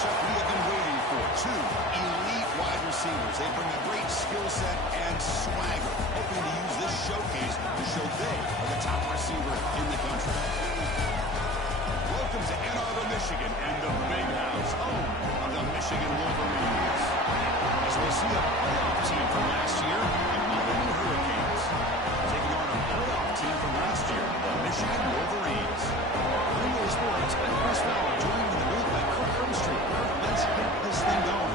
matchup we have been waiting for. Two elite wide receivers. They bring a great skill set and swagger, hoping to use this showcase to show they are the top receiver in the country. Welcome to Ann Arbor, Michigan, and the Big House, home of the Michigan Wolverines. As we'll see a playoff team from last year, the Michigan Hurricanes, taking on a playoff team from last year, the Michigan Wolverines. Radio Sports, I'm Chris Fowler, joined in the booth by Kirk Hermstreet. Let's get this thing going.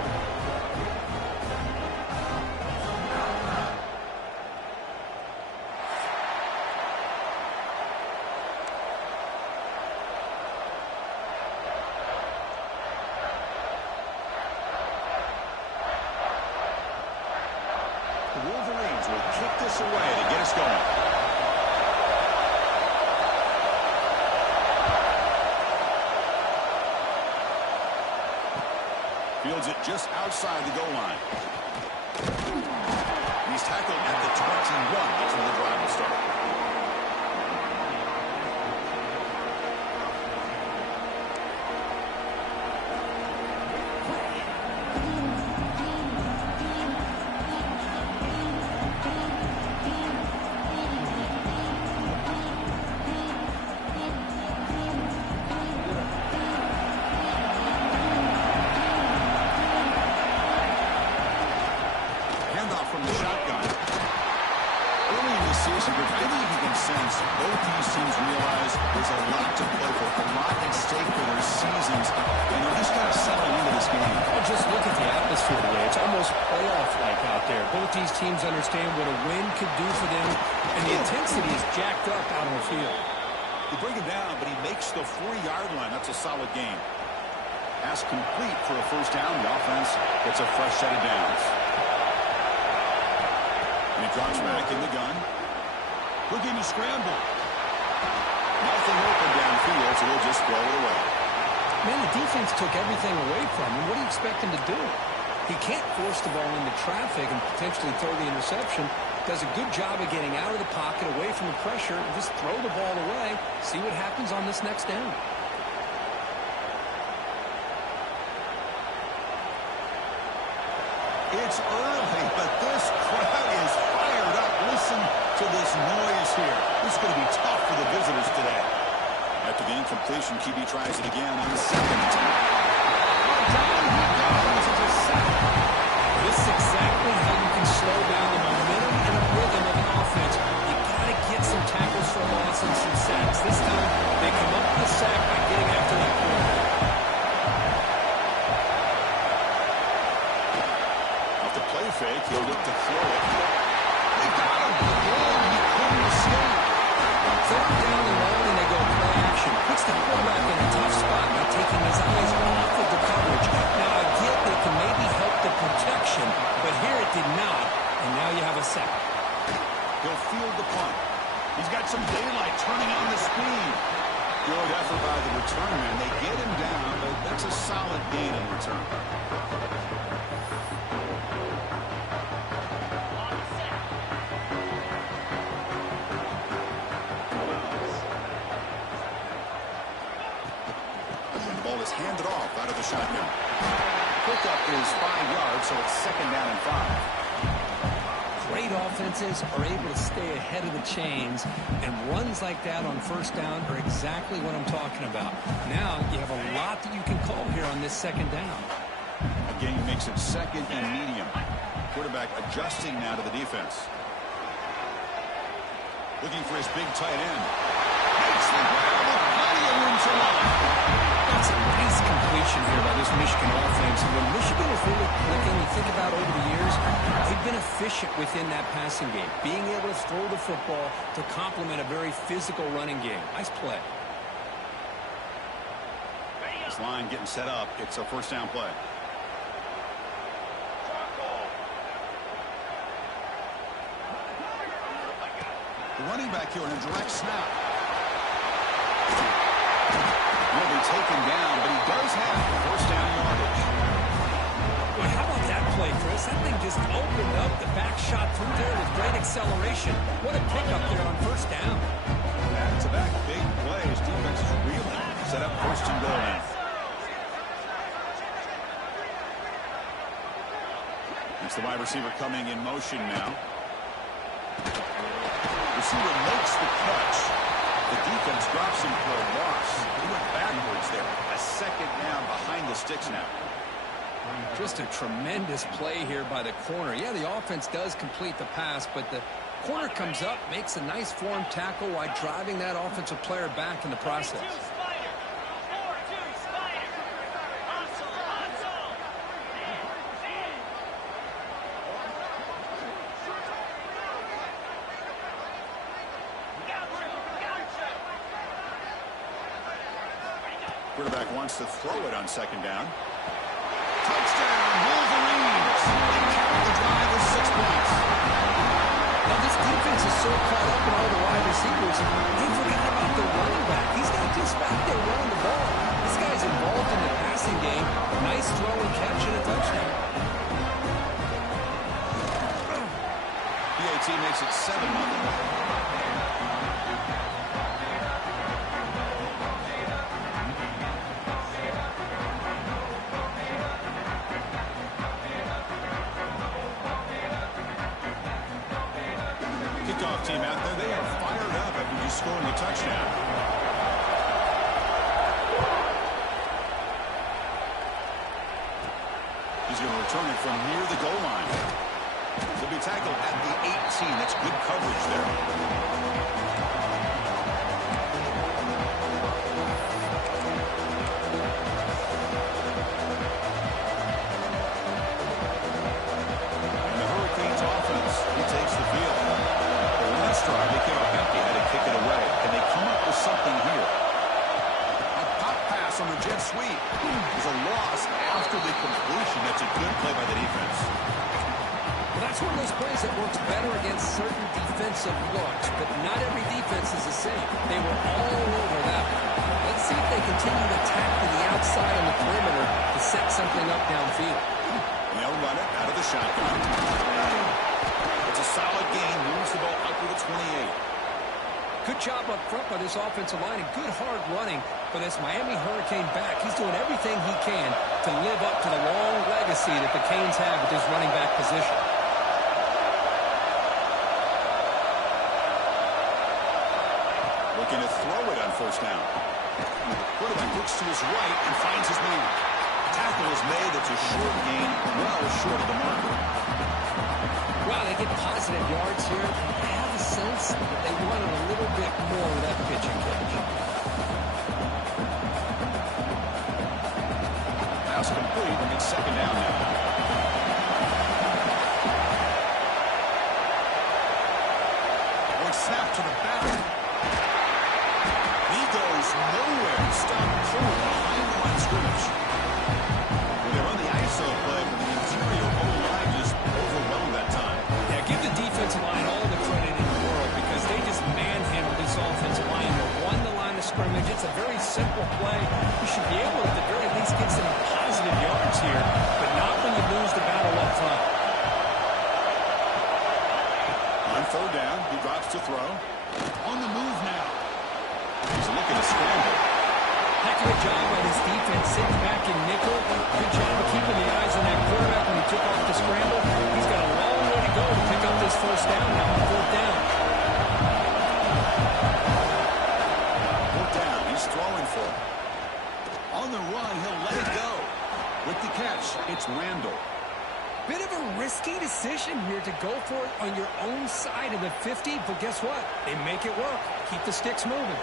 The Wolverines will kick this away to get us going. Fields it just outside the goal line. He's tackled at the 21. That's where the drive will start. From the shotgun. Early in the season, but I think you can sense both these teams realize there's a lot to play for, a lot at stake for their seasons, and they're just kind of settling into this game. Well, just look at the atmosphere today. It's almost playoff-like out there. Both these teams understand what a win could do for them, and the intensity is jacked up out on the field. They bring him down, but he makes the 40-yard line. That's a solid game. Pass complete for a first down. The offense gets a fresh set of downs. And he drops back in the gun. Looking to scramble. Nothing open downfield, so they'll just throw it away. Man, the defense took everything away from him. What do you expect him to do? He can't force the ball into traffic and potentially throw the interception. Does a good job of getting out of the pocket, away from the pressure, and just throw the ball away. See what happens on this next down. It's early, but this crowd is fired up. Listen to this noise here. This is going to be tough for the visitors today. After the incompletion, QB tries it again on the second attempt. Down he goes. It's a sack. This is exactly how you can slow down the momentum and the rhythm of an offense. You got to get some tackles for loss and some sacks. This time, they come up with a sack by getting after that quarterback. Fake, he'll look to throw it. They got him. Oh, he couldn't escape. Third down and long, and they go play action. Puts the quarterback in a tough spot by taking his eyes off of the coverage. Now, I get they can maybe help the protection, but here it did not, and now you have a sack. He'll field the punt. He's got some daylight turning on the speed. Good effort by the return man. They get him down, but that's a solid gain in return. Handed off out of the shotgun. Pickup is 5 yards, so it's second down and 5. Great offenses are able to stay ahead of the chains, and runs like that on first down are exactly what I'm talking about. Now you have a lot that you can call here on this second down. Again, makes it second and medium. Quarterback adjusting now to the defense. Looking for his big tight end. Makes the grab with plenty of room to run. That's a nice completion here by this Michigan offense. And when Michigan is really clicking, you think about over the years, they've been efficient within that passing game, being able to throw the football to complement a very physical running game. Nice play. This line getting set up. It's a first down play. The running back here in a direct snap. Will be taken down, but he does have first down yardage. Well, how about that play, Chris? That thing just opened up. The back shot through there with great acceleration. What a pickup there on first down. Back-to-back big plays. Defense is reeling. Set up first and goal now. Wide receiver coming in motion now. Receiver makes the catch. The defense drops him for a loss. He went backwards there. A second down behind the sticks now. Just a tremendous play here by the corner. Yeah, the offense does complete the pass, but the corner comes up, makes a nice form tackle while driving that offensive player back in the process. Quarterback wants to throw it on second down. Touchdown, Wolverines! They carry the drive with 6 points. Now this defense is so caught up in all the wide receivers, they forgot about the running back. He's not just back there running the ball. This guy's involved in the passing game. Nice throw and catch and a touchdown. PAT makes it 7-0. Team out there, they are fired up after just scoring a touchdown. He's going to return it from near the goal line. He'll be tackled at the 18. That's good coverage there. They came up empty, had to kick it away. Can they come up with something here? A pop pass on the jet sweep is a loss after the completion. That's a good play by the defense. Well, that's one of those plays that works better against certain defensive looks, but not every defense is the same. They were all over that one. Let's see if they continue to attack to the outside on the perimeter to set something up downfield. They'll run it out of the shotgun. It's a solid gain, moves the ball up to the 28. Good job up front by this offensive line and good hard running for this Miami Hurricane back. He's doing everything he can to live up to the long legacy that the Canes have at this running back position. Looking to throw it on first down. Quarterback looks to his right and finds his man. Tackle is made. It's a short gain, well short of the marker. Wow, they get positive yards here. I have a sense that they wanted a little bit more of that pitch and catch. Pass complete, and it's second down now. One snap to the back. He goes nowhere. Stop cold behind the line of scrimmage. When they run the ISO play from the interior, O-line just overwhelmed that time. Yeah, give the defensive line all the credit in the world because they just manhandled this offensive line. They won the line of scrimmage. It's a very simple play. You should be able to, at the very least, get some positive yards here, but not when you lose the battle up front. On third down, he drops to throw. On the move now. He's looking to scramble. Heck of a job by this defense, sitting back in nickel. Good job of keeping the eyes on that quarterback when he took off the scramble. He's got a long way to go to pick up this first down now on fourth down. Fourth down, he's throwing for it. On the run, he'll let it go. With the catch, it's Randall. Bit of a risky decision here to go for it on your own side of the 50, but guess what? They make it work. Keep the sticks moving.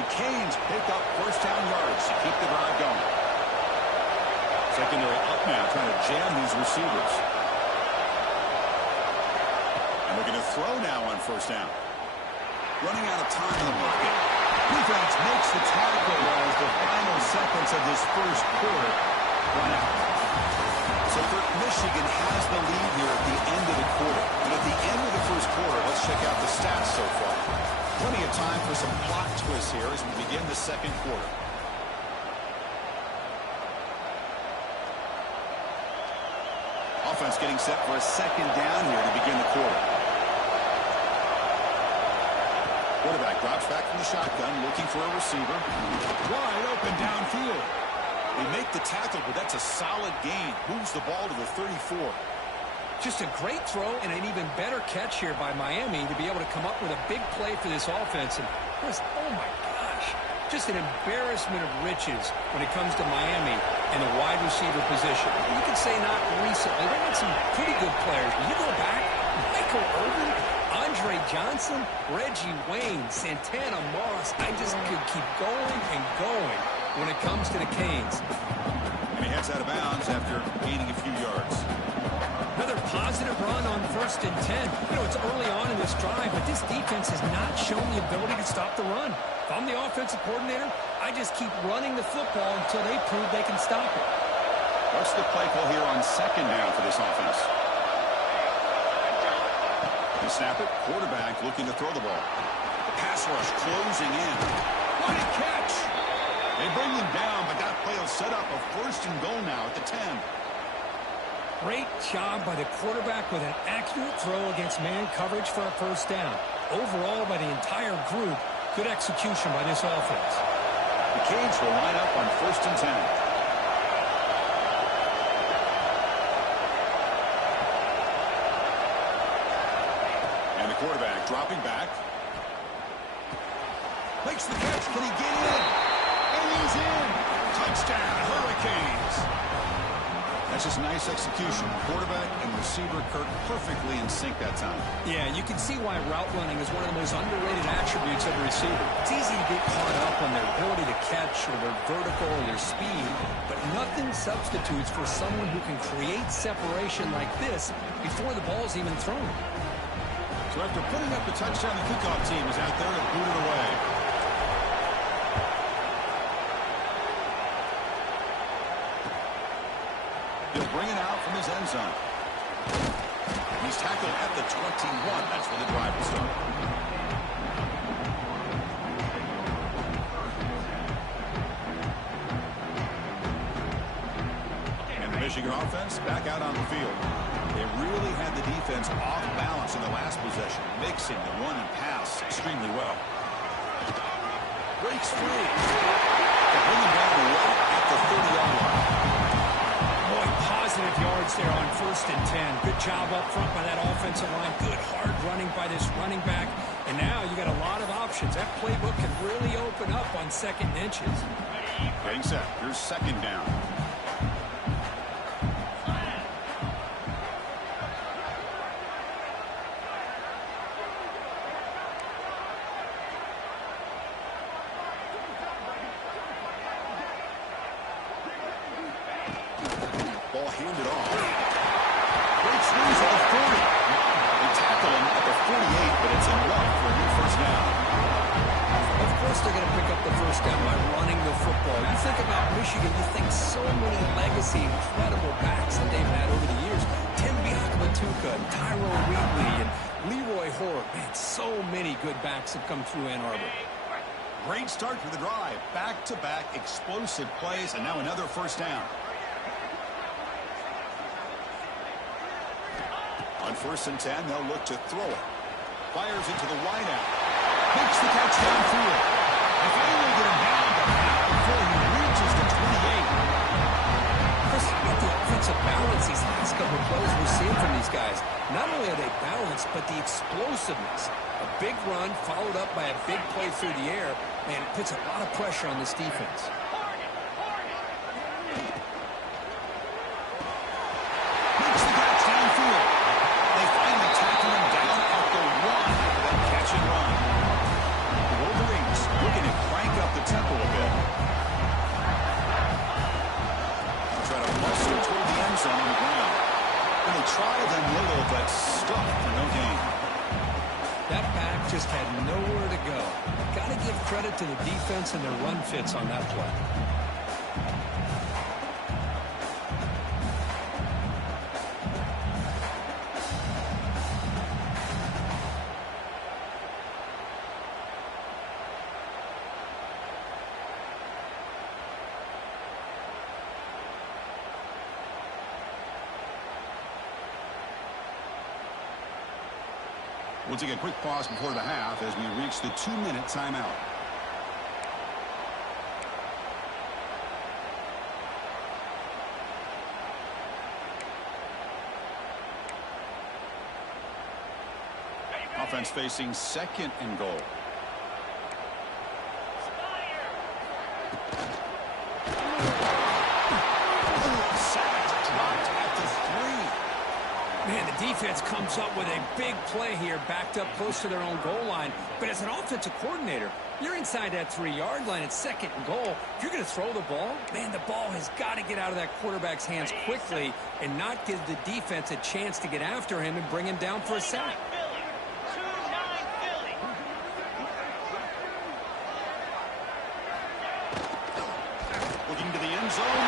The Canes pick up first down yards to keep the drive going. Secondary up now, trying to jam these receivers. And looking to throw now on first down. Running out of time in the pocket. Defense makes the tackle as the final seconds of this first quarter run out. So Michigan has the lead here at the end of the quarter. And at the end of the first quarter, let's check out the stats so far. Plenty of time for some plot twists here as we begin the second quarter. Offense offense getting set for a second down here to begin the quarter. Quarterback drops back from the shotgun, looking for a receiver. Wide open downfield. They make the tackle, but that's a solid gain. Moves the ball to the 34. Just a great throw and an even better catch here by Miami to be able to come up with a big play for this offense. And oh my gosh, just an embarrassment of riches when it comes to Miami and the wide receiver position. You can say not recently. They had some pretty good players. But you go back, Michael Irvin, Andre Johnson, Reggie Wayne, Santana Moss. I just could keep going and going when it comes to the Canes. And he heads out of bounds after gaining a few yards. Another positive run on 1st and 10. You know, it's early on in this drive, but this defense has not shown the ability to stop the run. If I'm the offensive coordinator, I just keep running the football until they prove they can stop it. What's the play call here on 2nd down for this offense? They snap it. Quarterback looking to throw the ball. The pass rush closing in. What a catch! They bring them down, but that play will set up a 1st and goal now at the 10. Great job by the quarterback with an accurate throw against man coverage for a 1st down. Overall, by the entire group, good execution by this offense. The Canes will line up on 1st and 10. And the quarterback dropping back. Makes the catch. Can he get in? And he's in. Touchdown, Hurricanes. That's just nice execution. Quarterback and receiver Kirk perfectly in sync that time. Yeah, you can see why route running is one of the most underrated attributes of a receiver. It's easy to get caught up on their ability to catch or their vertical or their speed, but nothing substitutes for someone who can create separation like this before the ball's even thrown. So after putting up the touchdown, the kickoff team is out there to boot it away. He'll bring it out from his end zone. He's tackled at the 21. That's where the drive will start. And the Michigan offense back out on the field. They really had the defense off balance in the last possession, mixing the run and pass extremely well. Breaks free. They bring him down right at the 30-yard line. Positive yards there on 1st and 10. Good job up front by that offensive line. Good hard running by this running back. And now you got a lot of options. That playbook can really open up on 2nd and inches. Getting set. Here's 2nd down. Handed off. Breaks loose at the 40. They tackle him at the 48, but it's enough for a new 1st down. Of course they're going to pick up the 1st down by running the football. You think about Michigan, you think so many legacy, incredible backs that they've had over the years. Tim Biakabatuka, Tyrone Wheatley, and Leroy Hort. Man, so many good backs have come through Ann Arbor. Great start for the drive. Back-to-back explosive plays, and now another 1st down. On 1st and 10, they'll look to throw it. Fires into the wideout. Makes the catch downfield. They finally get him down to half before he reaches the 28. Chris, with the offensive balance these last couple of plays we're seeing from these guys, not only are they balanced, but the explosiveness. A big run followed up by a big play through the air, and it puts a lot of pressure on this defense. Makes the catch downfield. They finally tackle him down at the 1 for that catch and run. The Wolverines looking to crank up the tempo a bit. They try to muscle toward the end zone on the ground. And they tried them little, but stuck for no gain. That back just had nowhere to go. Got to give credit to the defense and their run fits on that play. We'll take a quick pause before the half as we reach the 2-minute timeout. Offense facing 2nd and goal. Sacked, dropped at the 3. Man, the defense comes up with a big play here, backed up close to their own goal line. But as an offensive coordinator, you're inside that 3-yard line at 2nd and goal. If you're going to throw the ball, man, the ball has got to get out of that quarterback's hands quickly and not give the defense a chance to get after him and bring him down for a sack. Looking to the end zone.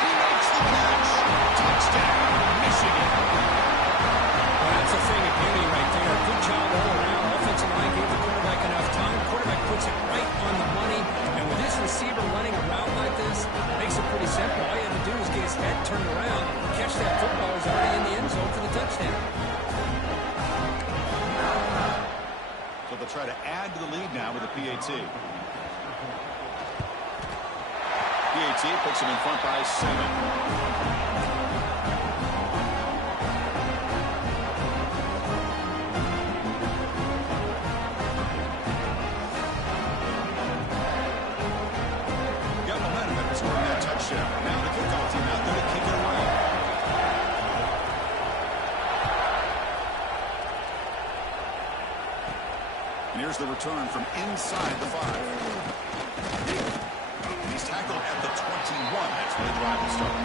He makes the catch. Touchdown, Michigan. Well, that's a thing of beauty right there. Good job all around. Offensive line gave the quarterback enough time. Quarterback puts it right on the money. And with this receiver running around like this, it makes it pretty simple. All you have to do is get his head turned around, catch that football. He's already in the end zone for the touchdown. So they'll try to add to the lead now with a PAT. PAT puts him in front by 7. Got momentum after scoring that touchdown. Now the kickoff team out there to kick it away. And here's the return from inside the 5. He's tackled at the 21. That's where the drive will start.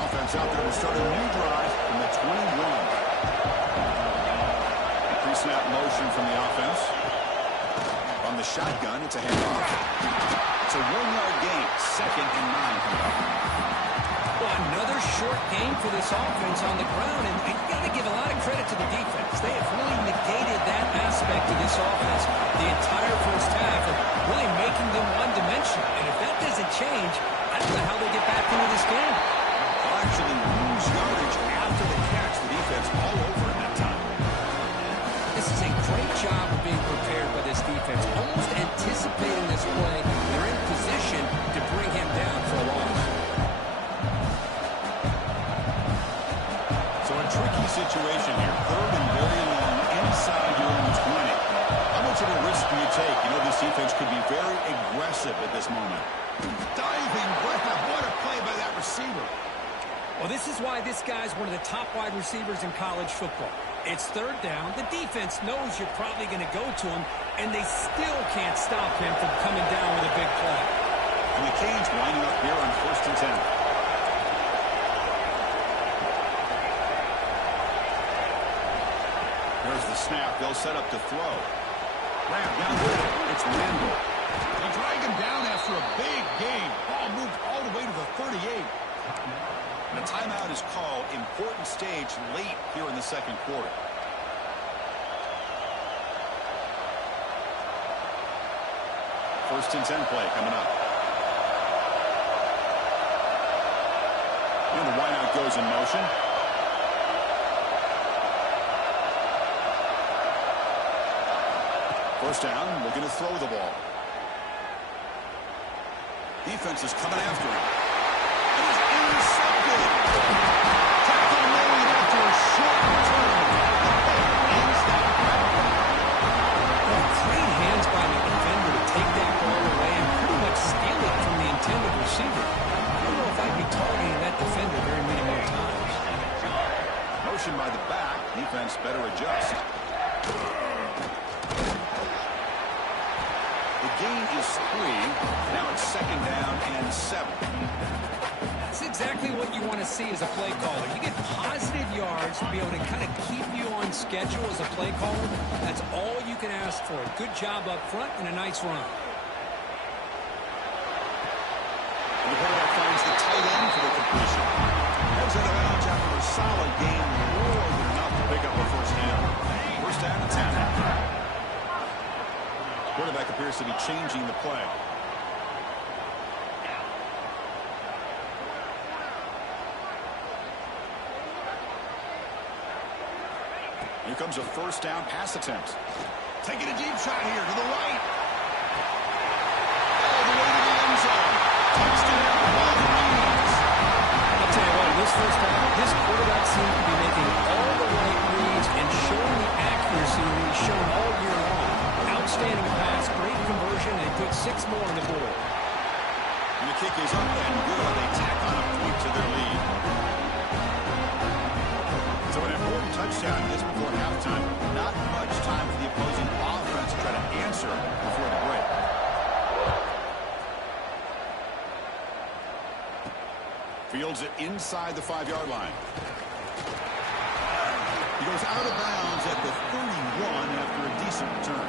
Offense out there to start a new drive from the 21. Pre-snap motion from the offense. On the shotgun, it's a handoff. It's a 1-yard gain. 2nd and 9 coming up. Well, another short game for this offense on the ground, and you got to give a lot of credit to the defense. They have really negated that aspect of this offense the entire first half, and really making them one-dimensional. And if that doesn't change, I don't know how they get back into this game. They'll actually lose yardage after the catch. The defense all over in that time. This is a great job of being prepared by this defense, almost anticipating this play. They're in position to bring him down for a loss. So a tricky situation here. 3rd and very long inside your own 20. How much of a risk do you take? You know, this defense could be very aggressive at this moment. Diving grab. What a play by that receiver. Well, this is why this guy's one of the top wide receivers in college football. It's 3rd down. The defense knows you're probably going to go to him, and they still can't stop him from coming down with a big play. And the Canes winding up here on 1st and 10. There's the snap. They'll set up to throw. Grab down the middle. It's Randall. They drag him down after a big gain. Ball moved all the way to the 38. And a timeout is called. Important stage late here in the 2nd quarter. First and 10 play coming up. And the wideout goes in motion. First down, looking to throw the ball. Defense is coming after him. It is intercepted. Tackle made after a short return. Ends that round. Well, great hands by the defender to take that ball away and pretty much steal it from the intended receiver. I don't know if I'd be targeting that defender very many more times. Motion by the back. Defense better adjust. Gain is 3. Now it's 2nd down and 7. That's exactly what you want to see as a play caller. You get positive yards to be able to kind of keep you on schedule as a play caller. That's all you can ask for. Good job up front and a nice run. And the quarterback finds the tight end for the completion. Heads out of bounds after a solid game. More than enough to pick up a first down. First down and 10. Quarterback appears to be changing the play. comes a first down pass attempt. Taking a deep shot here to the right. All the way to the end zone. Touchdown, Wolverines. I'll tell you what, in this first half, this quarterback seems to be making all the right reads and showing the accuracy that he's shown all year long. Outstanding pass, great conversion, and they put 6 more on the board. And the kick is up and good. They tack on a point to their lead. So an important touchdown just before halftime. Not much time for the opposing offense to try to answer before the break. Fields it inside the 5-yard line. He goes out of bounds at the 31 after a decent return.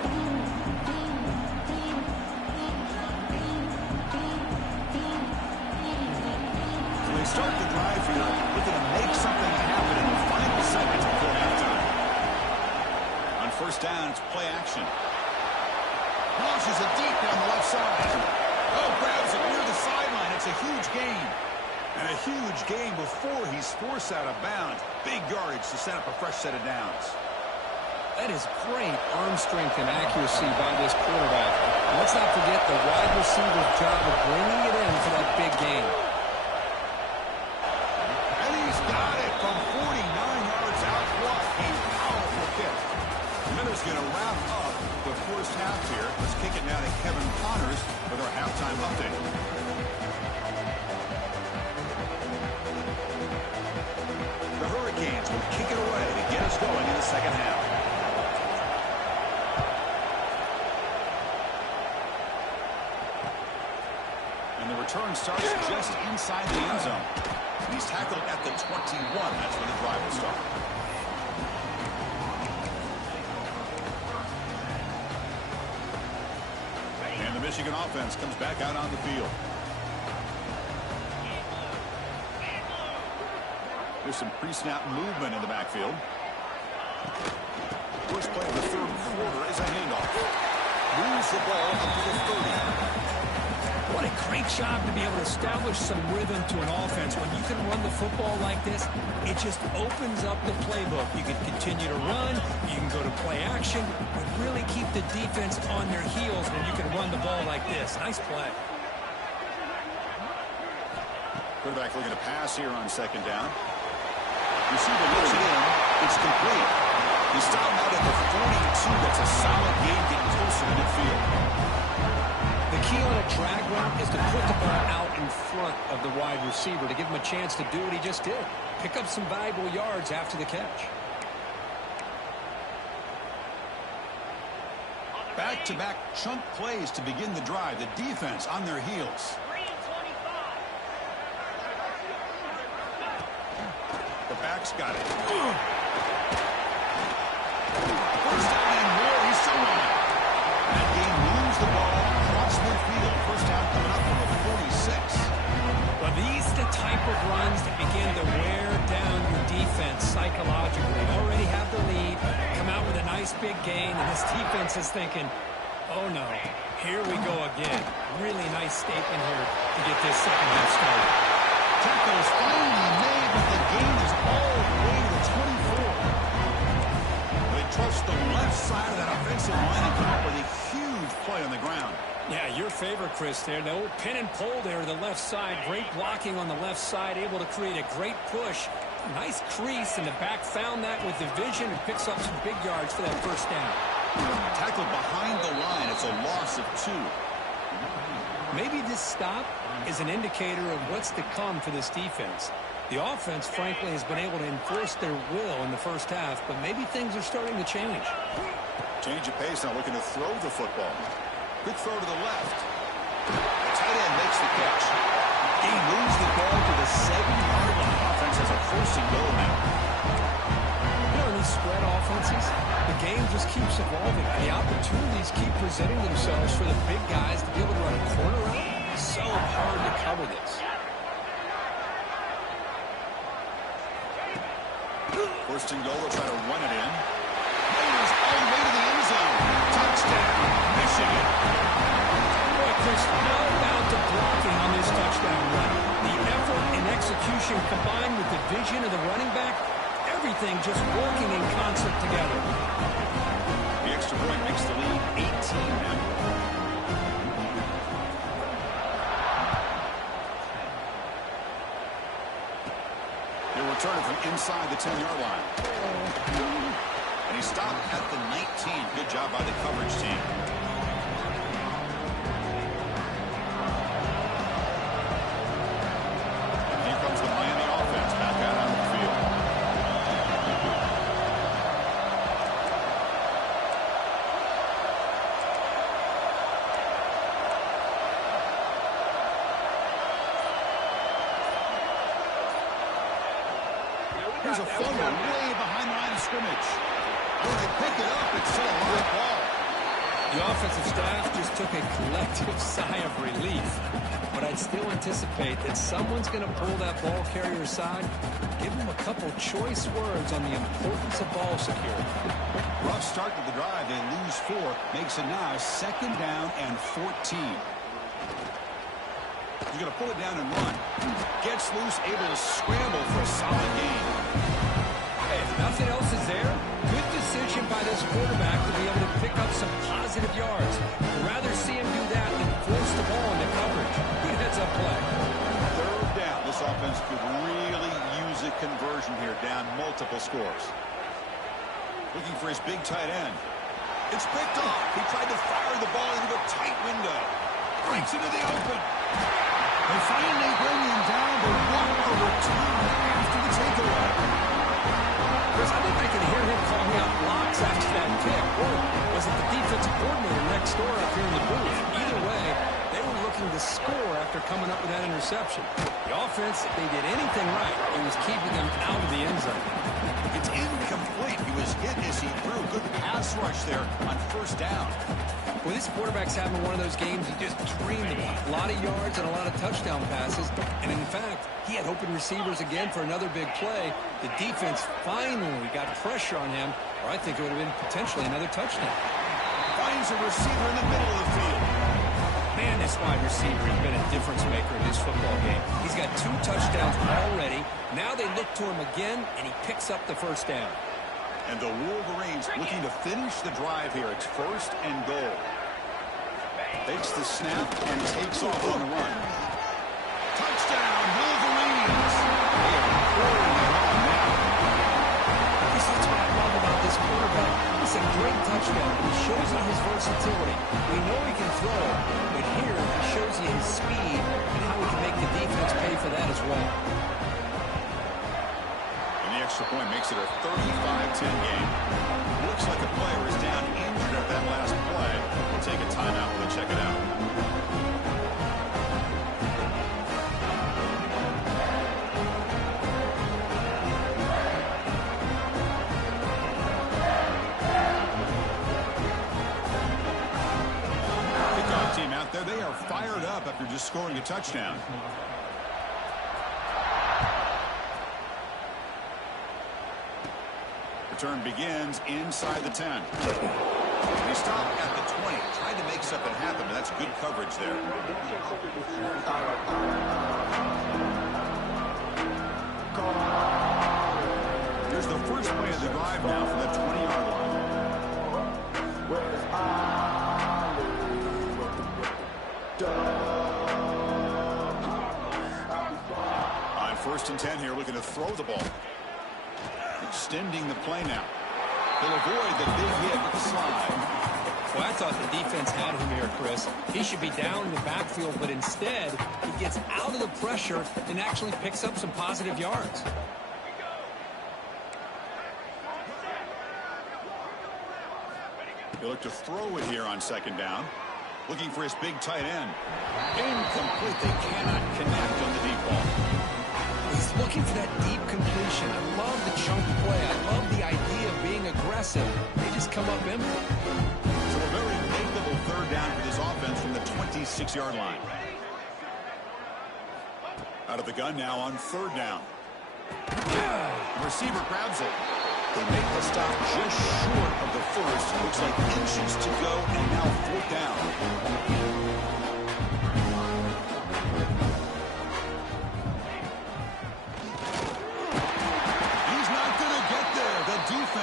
They start the drive here, looking to make something happen in the final seconds before halftime. On first down, it's play action. Launches it deep down the left side. Oh, grabs it near the sideline. It's a huge gain. And a huge gain before he's forced out of bounds. Big yardage to set up a fresh set of downs. That is great arm strength and accuracy by this quarterback. Let's not forget the wide receiver's job of bringing it in for that big gain. Got it from 49 yards out. What a powerful kick. Miller's going to wrap up the first half here. Let's kick it now to Kevin Connors with our halftime update. The Hurricanes will kick it away to get us going in the second half. And the return starts just inside the end zone. He's tackled at the 21. That's where the drive will start. And the Michigan offense comes back out on the field. There's some pre-snap movement in the backfield. First play of the third quarter is a handoff. Moves the ball up to the 30. What a great job to be able to establish some rhythm to an offense. When you can run the football like this, it just opens up the playbook. You can continue to run, you can go to play action, but really keep the defense on their heels when you can run the ball like this. Nice play. Quarterback looking to pass here on second down. Receiver looks it in. It's complete. He's stopped out at the 42. That's a solid gain getting closer to midfield. The key on a drag route is to put the ball out in front of the wide receiver to give him a chance to do what he just did. Pick up some valuable yards after the catch. Back-to-back chunk plays to begin the drive. The defense on their heels. The back's got it. First down and more. He's still running. That game moves the ball across midfield. First down coming up from the 46. Well, these are the type of runs that begin to wear down your defense psychologically. Already have the lead, come out with a nice big gain, and this defense is thinking, oh no, here we go again. Really nice statement here to get this second half started. Tackle is finally made, but the gain is all the way to 24. They trust the left side of that offensive line and come up with a huge play on the ground. Yeah, your favorite, Chris, there. The old pin and pull there to the left side. Great blocking on the left side, able to create a great push. Nice crease, and the back found that with the vision and picks up some big yards for that first down. Tackled behind the line. It's a loss of 2. Maybe this stop is an indicator of what's to come for this defense. The offense, frankly, has been able to enforce their will in the first half, but maybe things are starting to change. Change of pace, now looking to throw the football. Good throw to the left. The tight end makes the catch. He moves the ball to the 7-yard line. Offense has a first and goal now. You know, in these spread offenses, the game just keeps evolving. The opportunities keep presenting themselves for the big guys to be able to run a corner out. So hard to cover this. First and goal, they'll try to run it in. Mayors all the way to the end zone. Touchdown, Michigan. Boy, Chris, how about the blocking on this touchdown run? The effort and execution combined with the vision of the running back, everything just working in concert together. The extra point makes the lead 18 now. They'll return it from inside the 10-yard line. And he stopped at the 19. Good job by the coverage team. Here comes the Miami offense back out on the field. Here's a fumble way behind the line of scrimmage. When they pick it up, it's still a live ball. The offensive staff just took a collective sigh of relief. But I'd still anticipate that someone's going to pull that ball carrier aside, give him a couple choice words on the importance of ball security. Rough start to the drive. They lose 4. Makes it now 2nd down and 14. He's going to pull it down and run. Gets loose, able to scramble for a solid gain. Hey, if nothing else is there, good decision by this quarterback to be able to pick up some positive yards. I'd rather see him do that than force the ball into coverage. Good heads-up play. 3rd down. This offense could really use a conversion here, down multiple scores. Looking for his big tight end. It's picked off. He tried to fire the ball into a tight window. Breaks into the open. They finally bring him down, but what a return after the takeaway. Chris, I think I can hear him calling out blocks after that pick. Or was it the defensive coordinator next door up here in the booth? Either way, they were looking to score after coming up with that interception. The offense, if they did anything right, it was keeping them out of the end zone. It's incomplete. He was hit as he threw. Good pass rush there on 1st down. Well, this quarterback's having one of those games he just dreamed about. A lot of yards and a lot of touchdown passes. And in fact, he had open receivers again for another big play. The defense finally got pressure on him, or I think it would have been potentially another touchdown. Finds a receiver in the middle of the field. Man, this wide receiver has been a difference maker in this football game. He's got 2 touchdowns already. Now they look to him again, and he picks up the 1st down. And the Wolverines looking to finish the drive here. It's 1st and goal. Takes the snap and takes off on the run. Touchdown, Wolverines! They are pouring it on now. That's what I love about this quarterback. It's a great touchdown. He shows you his versatility. We know he can throw, but here he shows you his speed and how he can make the defense pay for that as well. And the extra point makes it a 35-10 game. Looks like a player is down injured at that last play. We'll take a timeout while they check it out. Kickoff team out there, they are fired up after just scoring a touchdown. Return begins inside the 10. He stopped at the 20. Tried to make something happen, but that's good coverage there. Here's the first play of the drive now from that 20-yard line. On 1st and 10 here, looking to throw the ball. Extending the play now. He'll avoid the big hit with the slide. Well, I thought the defense had him here, Chris. He should be down in the backfield, but instead, he gets out of the pressure and actually picks up some positive yards. He'll look to throw it here on 2nd down. Looking for his big tight end. Incomplete. They cannot connect on the deep ball. He's looking for that deep completion. I love the chunk play. I love the idea of being aggressive. They just come up empty. So a very makeable 3rd down for this offense from the 26-yard line. Out of the gun now on 3rd down. The receiver grabs it. They make the stop just short of the 1st. Looks like inches to go, and now 4th down. He's not going to get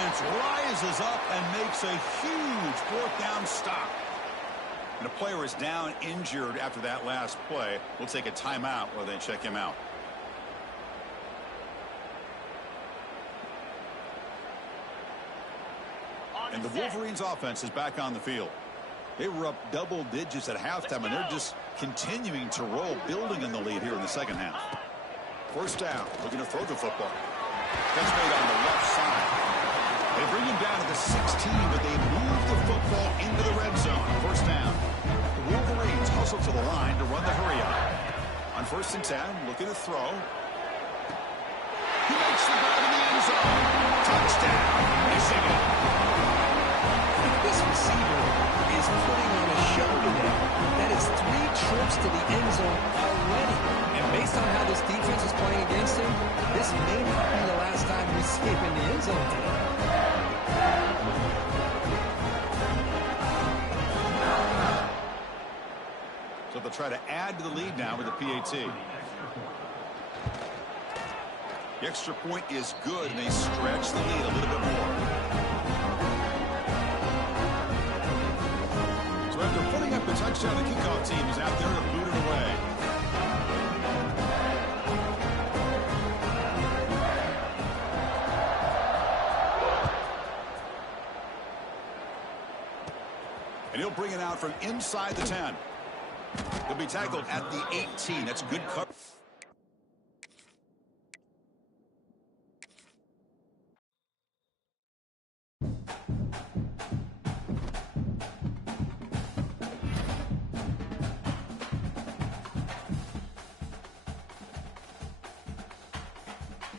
defense rises up and makes a huge fourth down stop. And a player is down injured after that last play. We'll take a timeout while they check him out. And the Wolverines offense is back on the field. They were up double digits at halftime, and they're just continuing to roll, building in the lead here in the second half. First down, looking to throw the football. That's made on the left side. They bring him down to the 16, but they move the football into the red zone. First down. The Wolverines hustle to the line to run the hurry up. On 1st and 10, looking to throw. He makes the grab in the end zone. Touchdown, Michigan. This receiver is putting on a show today. That is 3 trips to the end zone already. And based on how this defense is playing against him, this may not be the last time we see him in the end zone today. So they'll try to add to the lead now with the PAT. The extra point is good, and they stretch the lead a little bit more. So after putting up the touchdown, the kickoff team is out there to boot it away. And he'll bring it out from inside the 10. He'll be tackled at the 18. That's good coverage.